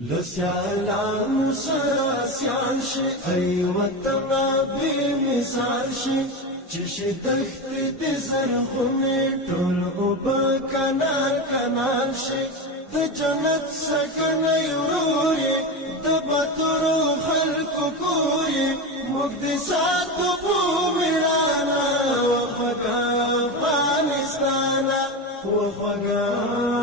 لسیالانو سره سیال شي ای وطن بې مثال شي چې شي دښتې د زرغونې ټول اوبه کنال کنال شي د جنت سکنی ورور یې د بدرو خلکو کور یې موږ د ساتو په مېړانه وخوږه افغانستانه وخوږه